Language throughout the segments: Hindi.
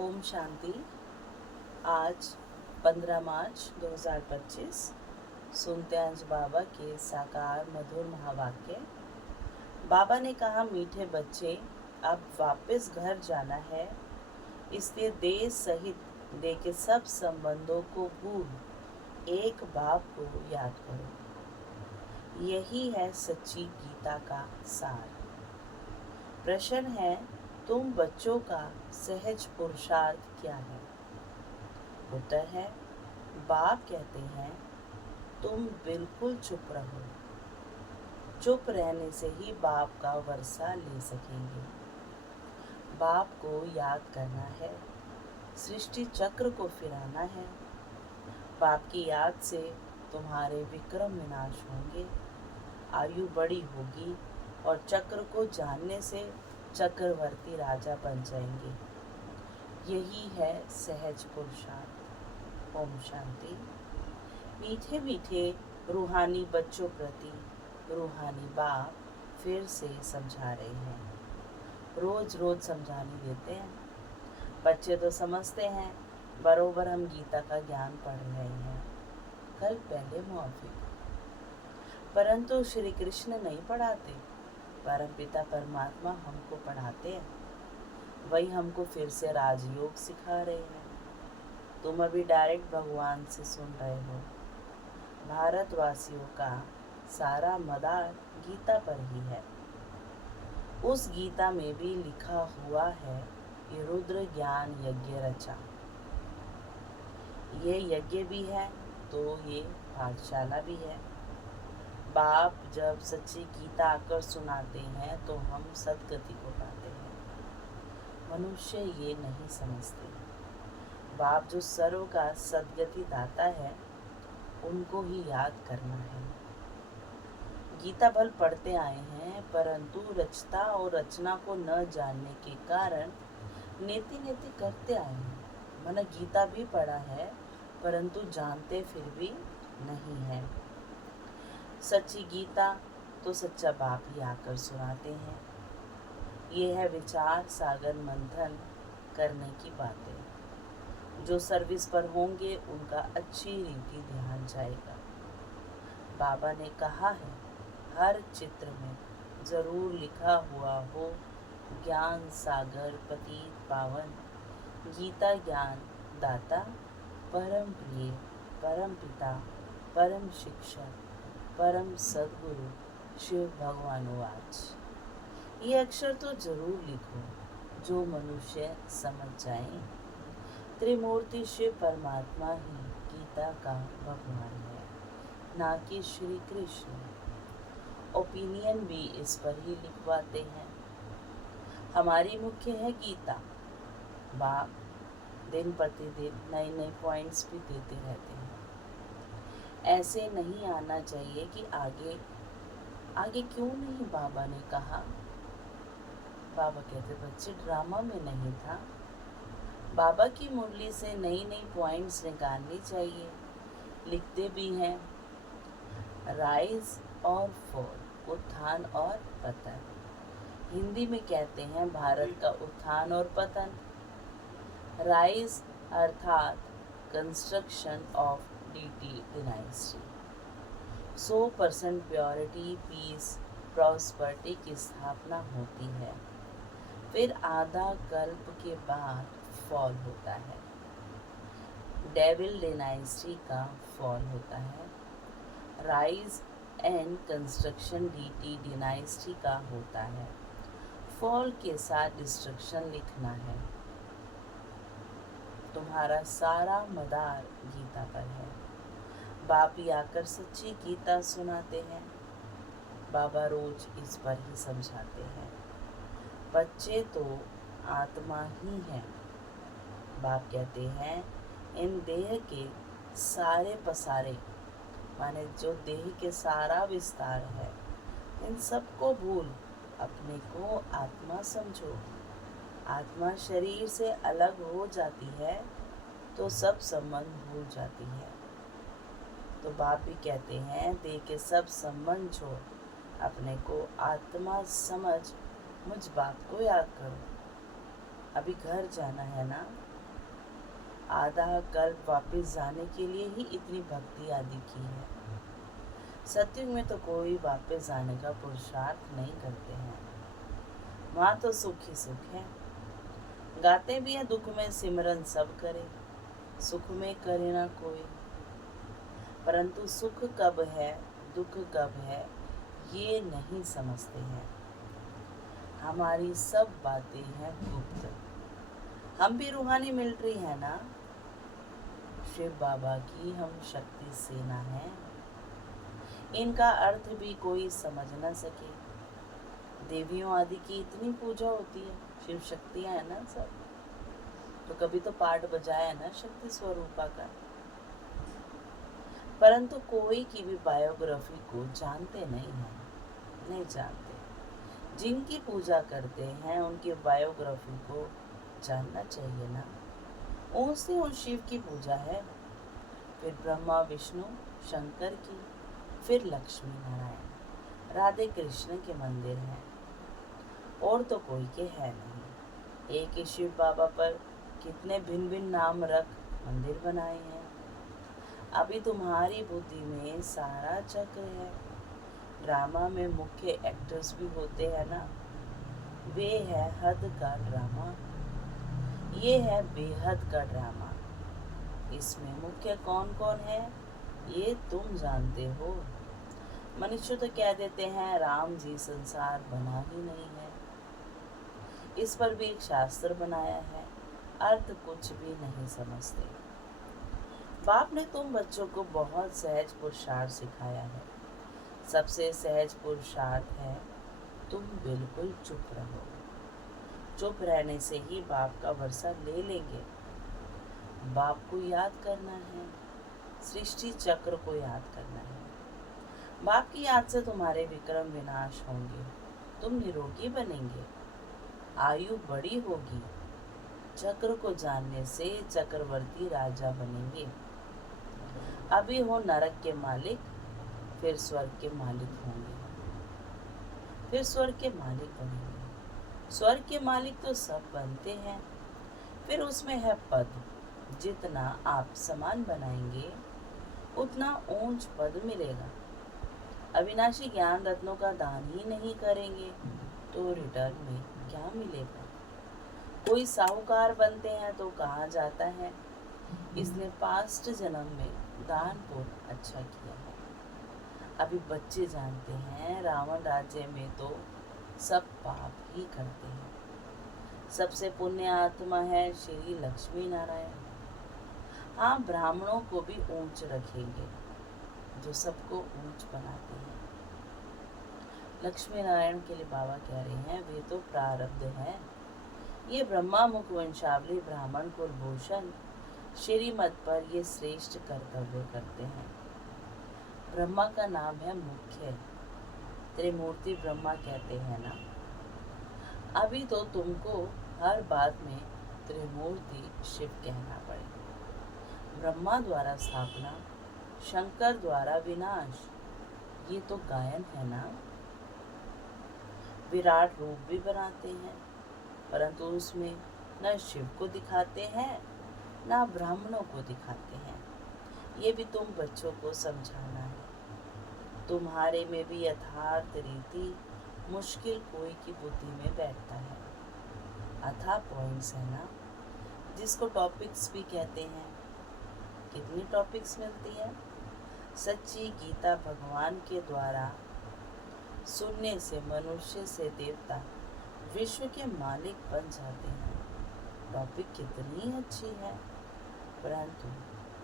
ओम शांति। आज 15 मार्च 2025 सुनते हैं आज बाबा के साकार मधुर महावाक्य। बाबा ने कहा, मीठे बच्चे, अब वापस घर जाना है, इसलिए देश सहित देह के सब संबंधों को भूल एक बाप को याद करो। यही है सच्ची गीता का सार। प्रश्न है, तुम बच्चों का सहज पुरुषार्थ क्या है? उत्तर है, बाप कहते हैं, तुम बिल्कुल चुप रहो। चुप रहने से ही बाप का वर्षा ले सकेंगे। बाप को याद करना है, सृष्टि चक्र को फिराना है। बाप की याद से तुम्हारे विक्रम विनाश होंगे, आयु बड़ी होगी और चक्र को जानने से चक्रवर्ती राजा बन जाएंगे। यही है सहज पुरुषार्थ। ओम शांति। मीठे मीठे रूहानी बच्चों प्रति रूहानी बाप फिर से समझा रहे हैं। रोज रोज समझाने देते हैं। बच्चे तो समझते हैं, बरोबर हम गीता का ज्ञान पढ़ रहे हैं। कल पहले मुआफिक, परंतु श्री कृष्ण नहीं पढ़ाते, परम पिता परमात्मा हमको पढ़ाते हैं। वही हमको फिर से राजयोग सिखा रहे हैं। तुम अभी डायरेक्ट भगवान से सुन रहे हो। भारतवासियों का सारा मदार गीता पर ही है। उस गीता में भी लिखा हुआ है कि रुद्र ज्ञान यज्ञ रचा। ये यज्ञ भी है तो ये पाठशाला भी है। बाप जब सच्ची गीता आकर सुनाते हैं तो हम सदगति को पाते हैं। मनुष्य ये नहीं समझते। बाप जो सर्व का सदगति दाता है, उनको ही याद करना है। गीता भल पढ़ते आए हैं, परंतु रचता और रचना को न जानने के कारण नेति नेति करते आए हैं। मैंने गीता भी पढ़ा है, परंतु जानते फिर भी नहीं है। सच्ची गीता तो सच्चा बाप ही आकर सुनाते हैं। ये है विचार सागर मंथन करने की बातें। जो सर्विस पर होंगे उनका अच्छी रीति ध्यान जाएगा। बाबा ने कहा है, हर चित्र में जरूर लिखा हुआ हो, ज्ञान सागर पतित पावन, गीता ज्ञान दाता, परम प्रिय, परम पिता, परम शिक्षक, परम सद्गुरु शिव भगवानुवाच। ये अक्षर तो जरूर लिखो, जो मनुष्य समझ जाए। त्रिमूर्ति शिव परमात्मा ही गीता का भगवान है, ना कि श्री कृष्ण। ओपिनियन भी इस पर ही लिखवाते हैं। हमारी मुख्य है गीता। बाप दिन प्रतिदिन नए नए पॉइंट्स भी देते रहते हैं। ऐसे नहीं आना चाहिए कि आगे आगे क्यों नहीं बाबा ने कहा। बाबा कहते, बच्चे ड्रामा में नहीं था। बाबा की मुरली से नई नई पॉइंट्स निकालनी चाहिए। लिखते भी हैं, राइज और फॉल, उत्थान और पतन। हिंदी में कहते हैं भारत का उत्थान और पतन। राइज अर्थात construction of deity dynasty. 100% purity, peace, prosperity की स्थापना होती है। फिर आधा कल्प के बाद फॉल होता है। डेविल डिनाइस्टी का फॉल होता है। Rise and construction DT dynasty का होता है। फॉल के साथ डिस्ट्रक्शन लिखना है। तुम्हारा सारा मदार गीता पर है। बाप ही आकर सच्ची गीता सुनाते हैं। बाबा रोज इस पर ही समझाते हैं। बच्चे तो आत्मा ही हैं। बाप कहते हैं, इन देह के सारे पसारे, माने जो देह के सारा विस्तार है, इन सबको भूल अपने को आत्मा समझो। आत्मा शरीर से अलग हो जाती है तो सब संबंध भूल जाती है। तो बाप भी कहते हैं, देह के सब संबंध छोड़ अपने को आत्मा समझ मुझ बाप को याद करो। अभी घर जाना है ना, आधा कल्प वापस जाने के लिए ही इतनी भक्ति आदि की है। सत्युग में तो कोई वापस जाने का पुरुषार्थ नहीं करते हैं। वहाँ तो सुख ही सुख है। गाते भी है दुख में सिमरन सब करे, सुख में करे ना कोई। परंतु सुख कब है दुख कब है ये नहीं समझते हैं। हमारी सब बातें हैं गुप्त। हम भी रूहानी मिलिट्री है ना, शिव बाबा की हम शक्ति सेना है। इनका अर्थ भी कोई समझ न सके। देवियों आदि की इतनी पूजा होती है, शिव शक्तियाँ है ना सब, तो कभी तो पाठ बजाया ना शक्ति स्वरूपा का। परंतु कोई की भी बायोग्राफी को जानते नहीं हैं, नहीं जानते। जिनकी पूजा करते हैं उनकी बायोग्राफी को जानना चाहिए ना। उससे उन शिव की पूजा है, फिर ब्रह्मा विष्णु शंकर की, फिर लक्ष्मी नारायण राधे कृष्ण के मंदिर हैं, और तो कोई के है नहीं। एक ही शिव बाबा पर कितने भिन्न भिन्न नाम रख मंदिर बनाए हैं। अभी तुम्हारी बुद्धि में सारा चक्र है। ड्रामा में मुख्य एक्टर्स भी होते हैं ना, वे है हद का ड्रामा, ये है बेहद का ड्रामा। इसमें मुख्य कौन कौन है ये तुम जानते हो। मनुष्य तो कह देते हैं राम जी संसार बना ही नहीं है। इस पर भी एक शास्त्र बनाया है, अर्थ कुछ भी नहीं समझते। बाप ने तुम बच्चों को बहुत सहज पुरुषार्थ सिखाया है। सबसे सहज पुरुषार्थ है तुम बिल्कुल चुप रहो। चुप रहने से ही बाप का वर्षा ले लेंगे। बाप को याद करना है, सृष्टि चक्र को याद करना है। बाप की याद से तुम्हारे विक्रम विनाश होंगे, तुम निरोगी बनेंगे, आयु बड़ी होगी। चक्र को जानने से चक्रवर्ती राजा बनेंगे। अभी हो नरक के मालिक, फिर स्वर्ग के मालिक होंगे, फिर स्वर्ग के मालिक बनेंगे। स्वर्ग के मालिक तो सब बनते हैं, फिर उसमें है पद। जितना आप समान बनाएंगे उतना ऊंच पद मिलेगा। अविनाशी ज्ञान रत्नों का दान ही नहीं करेंगे तो रिटर्न में क्या मिलेगा। कोई साहूकार बनते हैं तो कहा जाता है इसने पास्ट जन्म में दान पुण्य अच्छा किया है। अभी बच्चे जानते हैं रावण राज्य में तो सब पाप ही करते हैं। सबसे पुण्य आत्मा है श्री लक्ष्मी नारायण। हाँ, ब्राह्मणों को भी ऊंच रखेंगे जो सबको ऊंच बनाते हैं। लक्ष्मी नारायण के लिए बाबा कह रहे हैं वे तो प्रारब्ध है। ये ब्रह्मा मुख वंशावली ब्राह्मण कुलभूषण श्रीमत पर ये श्रेष्ठ कर्तव्य करते हैं। ब्रह्मा का नाम है मुख्य, त्रिमूर्ति ब्रह्मा कहते हैं ना। अभी तो तुमको हर बात में त्रिमूर्ति शिव कहना पड़ेगा। ब्रह्मा द्वारा स्थापना, शंकर द्वारा विनाश, ये तो गायन है ना। विराट रूप भी बनाते हैं, परंतु उसमें न शिव को दिखाते हैं न ब्राह्मणों को दिखाते हैं। ये भी तुम बच्चों को समझाना है। तुम्हारे में भी यथार्थ रीति मुश्किल कोई की बुद्धि में बैठता है। अथा पॉइंट्स है ना, जिसको टॉपिक्स भी कहते हैं। कितनी टॉपिक्स मिलती है। सच्ची गीता भगवान के द्वारा सुनने से मनुष्य से देवता विश्व के मालिक बन जाते हैं। टॉपिक कितनी अच्छी है, परंतु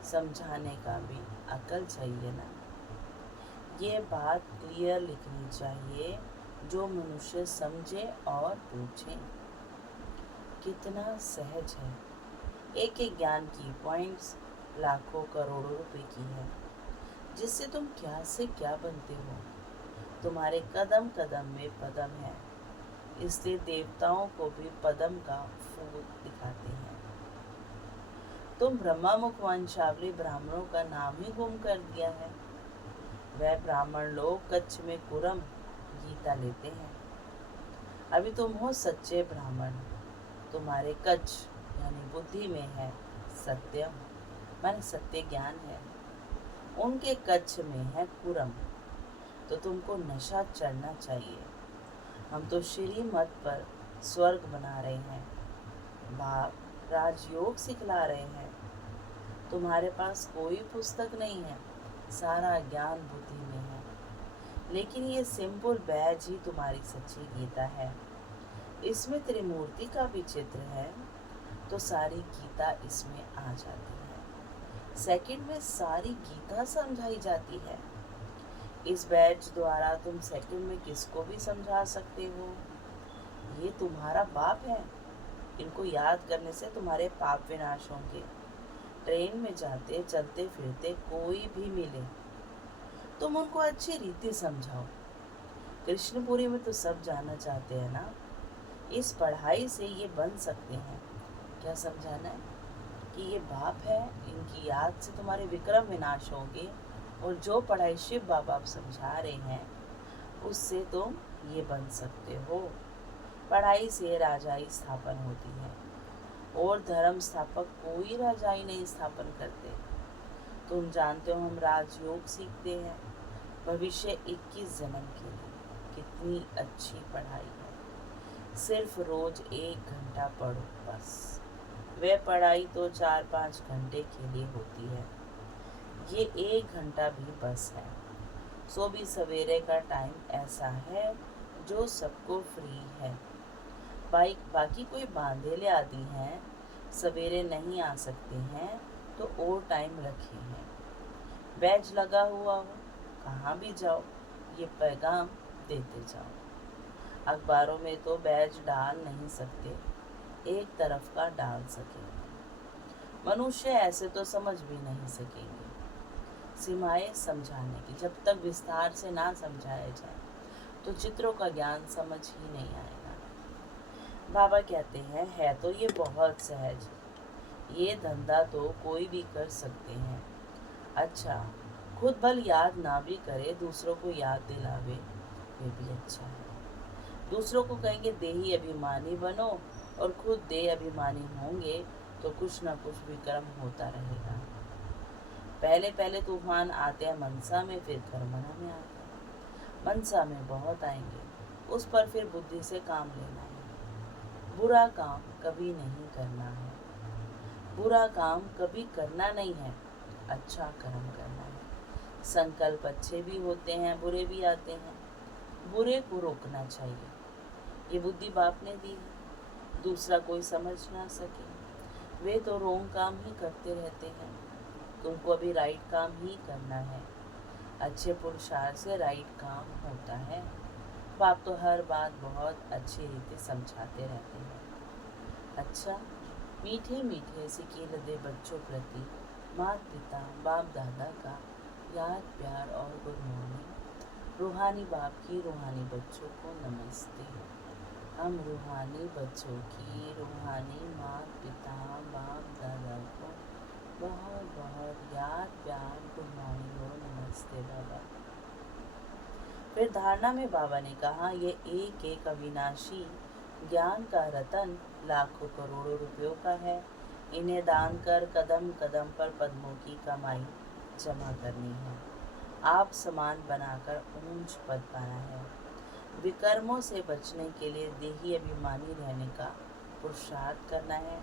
समझाने का भी अकल चाहिए ना। ये बात क्लियर लिखनी चाहिए जो मनुष्य समझे और पूछे। कितना सहज है। एक एक ज्ञान की पॉइंट्स लाखों करोड़ों रुपए की है, जिससे तुम क्या से क्या बनते हो। तुम्हारे कदम कदम में पदम है, इसलिए देवताओं को भी पदम का फूल दिखाते हैं। तुम ब्रह्मा मुख वंशावली ब्राह्मणों का नाम ही गुम कर दिया है। वह ब्राह्मण लोग कच्छ में कुरम गीता लेते हैं। अभी तुम हो सच्चे ब्राह्मण। तुम्हारे कच्छ यानी बुद्धि में है सत्यम माने सत्य ज्ञान है, उनके कच्छ में है कुरम, तो तुमको नशा चढ़ना चाहिए। हम तो श्रीमत पर स्वर्ग बना रहे हैं, बाप राजयोग सिखला रहे हैं। तुम्हारे पास कोई पुस्तक नहीं है, सारा ज्ञान बुद्धि में है, लेकिन ये सिंपल बैज ही तुम्हारी सच्ची गीता है। इसमें त्रिमूर्ति का भी चित्र है, तो सारी गीता इसमें आ जाती है। सेकंड में सारी गीता समझाई जाती है। इस बैच द्वारा तुम सेकंड में किसको भी समझा सकते हो। ये तुम्हारा बाप है, इनको याद करने से तुम्हारे पाप विनाश होंगे। ट्रेन में जाते चलते फिरते कोई भी मिले, तुम उनको अच्छी रीति समझाओ। कृष्णपुरी में तो सब जानना चाहते हैं ना, इस पढ़ाई से ये बन सकते हैं। क्या समझाना है कि ये बाप है, इनकी याद से तुम्हारे विक्रम विनाश होंगे, और जो पढ़ाई शिव बाबा समझा रहे हैं उससे तुम ये बन सकते हो। पढ़ाई से राजाई स्थापन होती है, और धर्म स्थापक कोई राजाई नहीं स्थापन करते। तुम जानते हो हम राजयोग सीखते हैं भविष्य 21 जन्म के लिए। कितनी अच्छी पढ़ाई है। सिर्फ रोज 1 घंटा पढ़ो बस। वह पढ़ाई तो 4-5 घंटे के लिए होती है, ये 1 घंटा भी बस है। सो भी सवेरे का टाइम ऐसा है जो सबको फ्री है। बाकी कोई बांधेले आदि हैं, सवेरे नहीं आ सकते हैं, तो और टाइम रखे हैं। बैच लगा हुआ हो, कहाँ भी जाओ ये पैगाम देते जाओ। अखबारों में तो बैच डाल नहीं सकते, एक तरफ का डाल सकेंगे। मनुष्य ऐसे तो समझ भी नहीं सकेंगे। सीमाएं समझाने की, जब तक विस्तार से ना समझाया जाए तो चित्रों का ज्ञान समझ ही नहीं आएगा। बाबा कहते हैं है तो ये बहुत सहज, ये धंधा तो कोई भी कर सकते हैं। अच्छा, खुद बल याद ना भी करे, दूसरों को याद दिलावे, ये भी अच्छा है। दूसरों को कहेंगे देही अभिमानी बनो, और खुद देह अभिमानी होंगे तो कुछ ना कुछ विक्रम होता रहेगा। पहले पहले तूफान आते हैं मनसा में, फिर कर्मणा में आते हैं। मनसा में बहुत आएंगे, उस पर फिर बुद्धि से काम लेना है। बुरा काम कभी नहीं करना है, बुरा काम कभी करना नहीं है, अच्छा कर्म करना है। संकल्प अच्छे भी होते हैं, बुरे भी आते हैं, बुरे को रोकना चाहिए। ये बुद्धि बाप ने दी, दूसरा कोई समझ ना सके। वे तो रोंग काम ही करते रहते हैं, तुमको अभी राइट काम ही करना है। अच्छे पुरुषार्थ से राइट काम होता है। बाप तो हर बात बहुत अच्छी रीति समझाते रहते हैं। अच्छा, मीठे मीठे सिकील दे बच्चों प्रति माता पिता बाप दादा का याद प्यार और गुड मॉर्निंग। रूहानी बाप की रूहानी बच्चों को नमस्ते। हम रूहानी बच्चों की रूहानी माता पिता बाप दादा को बहुत बहुत याद प्यार गुड मॉर्निंग और नमस्ते बाबा। फिर धारणा में बाबा ने कहा, ये एक एक अविनाशी ज्ञान का रतन लाखों करोड़ों रुपयों का है। इन्हें दान कर कदम कदम पर पद्मों की कमाई जमा करनी है। आप समान बनाकर ऊंच पद पाना है। विकर्मों से बचने के लिए देही अभिमानी रहने का पुरुषार्थ करना है।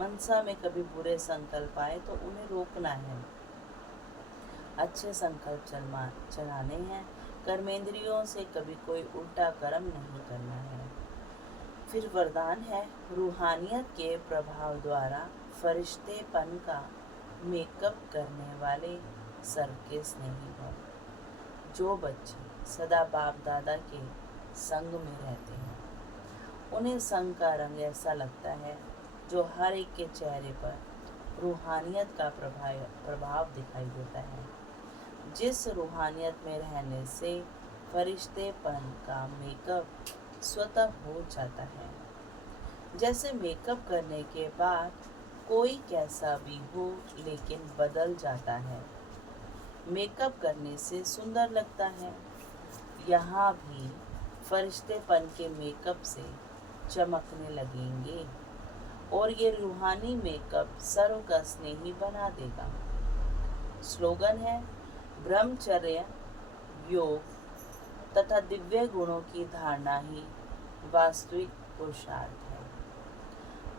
मनसा में कभी बुरे संकल्प आए तो उन्हें रोकना है, अच्छे संकल्प चलाने हैं। कर्मेंद्रियों से कभी कोई उल्टा कर्म नहीं करना है। फिर वरदान है, रूहानियत के प्रभाव द्वारा फरिश्तेपन का मेकअप करने वाले सर्किस नहीं हो। जो बच्चे सदा बाप दादा के संग में रहते हैं, उन्हें संग का रंग ऐसा लगता है जो हर एक के चेहरे पर रूहानियत का प्रभाव दिखाई देता है। जिस रूहानियत में रहने से फरिश्तेपन का मेकअप स्वतः हो जाता है। जैसे मेकअप करने के बाद कोई कैसा भी हो लेकिन बदल जाता है। मेकअप करने से सुंदर लगता है। यहाँ भी फरिश्तेपन के मेकअप से चमकने लगेंगे और ये रूहानी मेकअप सर्व का स्नेही बना देगा। स्लोगन है, ब्रह्मचर्य, योग तथा दिव्य गुणों की धारणा ही वास्तविक पुरुषार्थ है।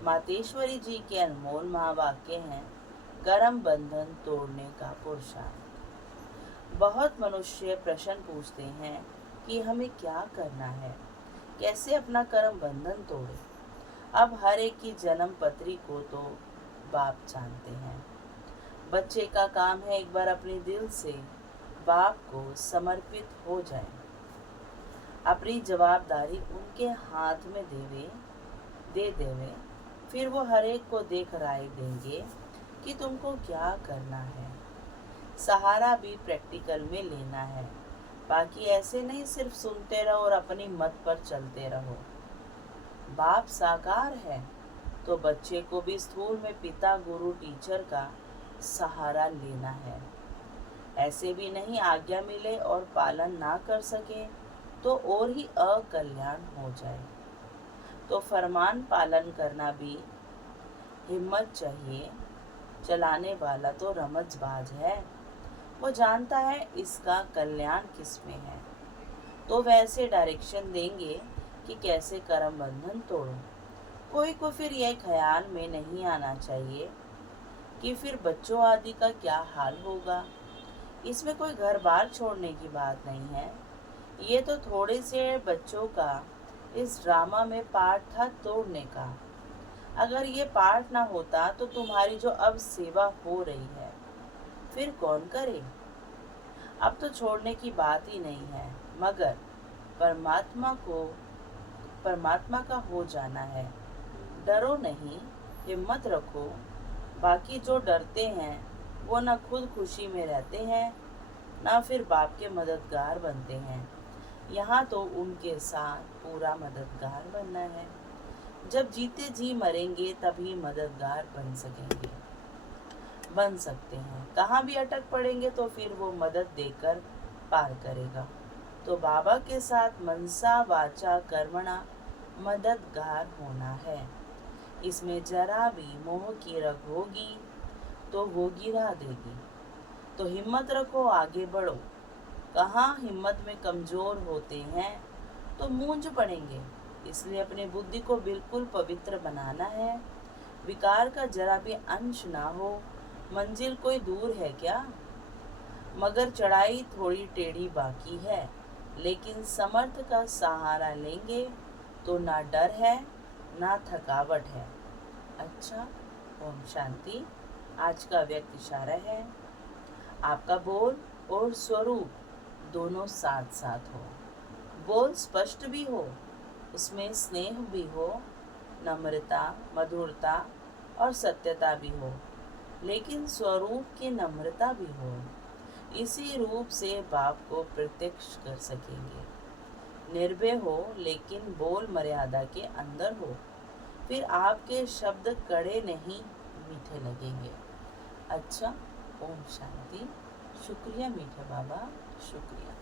मातेश्वरी जी के अनमोल महावाक्य हैं, कर्म बंधन तोड़ने का पुरुषार्थ। बहुत मनुष्य प्रश्न पूछते हैं कि हमें क्या करना है, कैसे अपना कर्म बंधन तोड़े। अब हर एक की जन्म पत्री को तो बाप जानते हैं। बच्चे का काम है एक बार अपने दिल से बाप को समर्पित हो जाए, अपनी जवाबदारी उनके हाथ में दे देवे, फिर वो हर एक को देख राय देंगे कि तुमको क्या करना है। सहारा भी प्रैक्टिकल में लेना है, बाकी ऐसे नहीं सिर्फ सुनते रहो और अपनी मत पर चलते रहो। बाप साकार है तो बच्चे को भी स्थूल में पिता गुरु टीचर का सहारा लेना है। ऐसे भी नहीं आज्ञा मिले और पालन ना कर सके तो और ही अकल्याण हो जाए। तो फरमान पालन करना भी हिम्मत चाहिए। चलाने वाला तो रमजबाज है, वो जानता है इसका कल्याण किस में है, तो वैसे डायरेक्शन देंगे कि कैसे कर्म बंधन तोड़ो। कोई को फिर यह ख्याल में नहीं आना चाहिए कि फिर बच्चों आदि का क्या हाल होगा। इसमें कोई घर बार छोड़ने की बात नहीं है। ये तो थोड़े से बच्चों का इस ड्रामा में पार्ट था तोड़ने का। अगर ये पार्ट ना होता तो तुम्हारी जो अब सेवा हो रही है फिर कौन करे। अब तो छोड़ने की बात ही नहीं है, मगर परमात्मा का हो जाना है। डरो नहीं, हिम्मत रखो। बाकी जो डरते हैं वो ना खुद खुशी में रहते हैं ना फिर बाप के मददगार बनते हैं। यहाँ तो उनके साथ पूरा मददगार बनना है। जब जीते जी मरेंगे तभी मददगार बन सकते हैं। कहाँ भी अटक पड़ेंगे तो फिर वो मदद देकर पार करेगा। तो बाबा के साथ मनसा वाचा कर्मणा मददगार होना है। इसमें जरा भी मोह की रग होगी तो वो गिरा देगी। तो हिम्मत रखो, आगे बढ़ो। कहाँ हिम्मत में कमजोर होते हैं तो मूंझ पड़ेंगे। इसलिए अपने बुद्धि को बिल्कुल पवित्र बनाना है। विकार का जरा भी अंश ना हो। मंजिल कोई दूर है क्या, मगर चढ़ाई थोड़ी टेढ़ी बाकी है। लेकिन समर्थ का सहारा लेंगे तो ना डर है ना थकावट है। अच्छा, ओम शांति। आज का व्यक्त इशारा है, आपका बोल और स्वरूप दोनों साथ साथ हो। बोल स्पष्ट भी हो, उसमें स्नेह भी हो, नम्रता, मधुरता और सत्यता भी हो, लेकिन स्वरूप की नम्रता भी हो। इसी रूप से बाप को प्रत्यक्ष कर सकेंगे। निर्भय हो लेकिन बोल मर्यादा के अंदर हो, फिर आपके शब्द कड़े नहीं मीठे लगेंगे। अच्छा, ओम शांति। शुक्रिया मीठे बाबा, शुक्रिया।